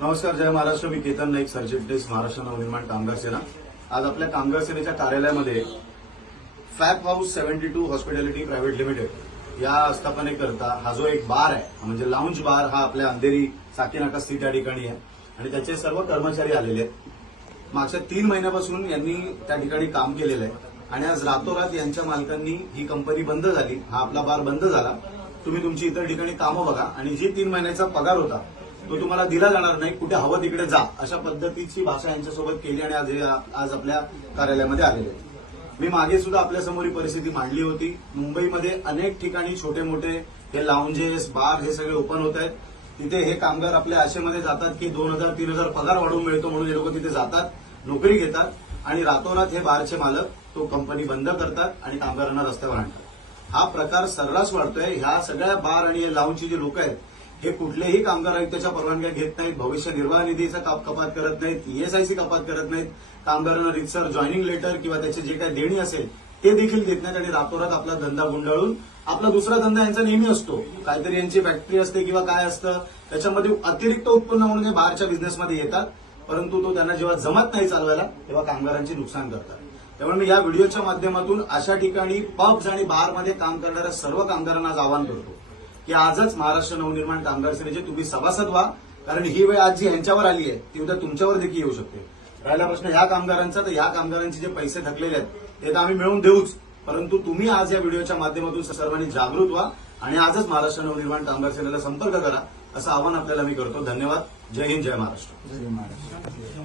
नमस्कार जय महाराष्ट्र. मी केतन नाईक सरचिटणीस महाराष्ट्र नवनिर्माण कामगार सेना. आज आपल्या कामगार सेनेच्या कार्यालयामध्ये fab house seventy two hospitality private limited या आस्थापनेकरता हा जो एक बार आहे म्हणजे लाऊंज बार हा आपल्या अंधेरी साकीनाका स्थित त्या ठिकाणी आहे. आणि त्याचे सर्व कर्मचारी आलेले आहेत. मागच्या तीन महिन्यापासून यांनी त्या ठिकाणी काम केलेलं आहे. आणि आज रातोरात यांच्या मालकांनी ही कंपनी बंद झाली हा आपला बार बंद झाला. तुम्ही तुमची इतर ठिकाणी कामं बघा. आणि जी तीन महिन्याचा पगार होता तो तुम्हाला दिला जाणार नाही. कुठे हवं तिकडे जा अशा पद्धतीची भाषा यांच्यासोबत केली आणि आज हे- आज आपल्या कार्यालयामध्ये आलेले मी मागे सुद्धा आपल्यासमोर ही परिस्थिती मांडली होती. मुंबईमध्ये अनेक ठिकाणी छोटे मोठे हे लाऊंजेस बार हे सगळे ओपन होत आहेत. तिथे हे कामगार आपल्या आशेमध्ये जातात की दोन हजार तीन हजार पगार वाढवून मिळतो म्हणून हे लोक तिथे जातात नोकरी घेतात आणि रातोरात हे बारचे मालक तो कंपनी बंद करतात आणि कामगारांना रस्त्यावर आणतात. हा प्रकार सर्रास वाढतोय. ह्या सगळ्या बार आणि हे लाऊंजची जी लोक आहेत हे कुठलेही कामगार आयुक्ताच्या परवानग्या घेत नाहीत भविष्य निर्वाह निधीचा काप- कपात करत नाहीत ईएसआयसी कपात करत नाहीत कामगारांना रितसर जॉईनिंग लेटर किंवा त्याचे जे काही देणी असेल ते देखील देत नाहीत आणि रातोरात आपला धंदा गुंडाळून आपला दुसरा धंदा यांचा नेहमी असतो. काहीतरी यांची फॅक्टरी असते किंवा काय असतं त्याच्यामध्ये अतिरिक्त उत्पन्न म्हणून बाहेरच्या बिझनेसमध्ये येतात परंतु तो त्यांना जेव्हा जमत नाही चालवायला तेव्हा कामगारांचे नुकसान करतात. त्यामुळे मी या व्हिडिओच्या माध्यमातून अशा ठिकाणी पब्स आणि बारमध्ये काम करणाऱ्या सर्व कामगारांना आवाहन करतो. की आजच महाराष्ट्र नवनिर्माण कामगार सेनेचे तुम्ही सभासद व्हा. कारण ही वेळ आज जी यांच्यावर आली आहे ती उद्या तुमच्यावर देखील येऊ शकते. राहिला प्रश्न ह्या कामगारांचा तर या कामगारांचे जे पैसे थकलेले आहेत ते तर आम्ही मिळवून देऊच. परंतु तुम्ही आज या व्हिडिओच्या माध्यमातून सर्वांनी जागृत व्हा आणि आजच महाराष्ट्र नवनिर्माण कामगार सेनेला संपर्क करा असं आवाहन आपल्याला मी करतो. धन्यवाद. जय हिंद जय महाराष्ट्र. जय महाराष्ट्र.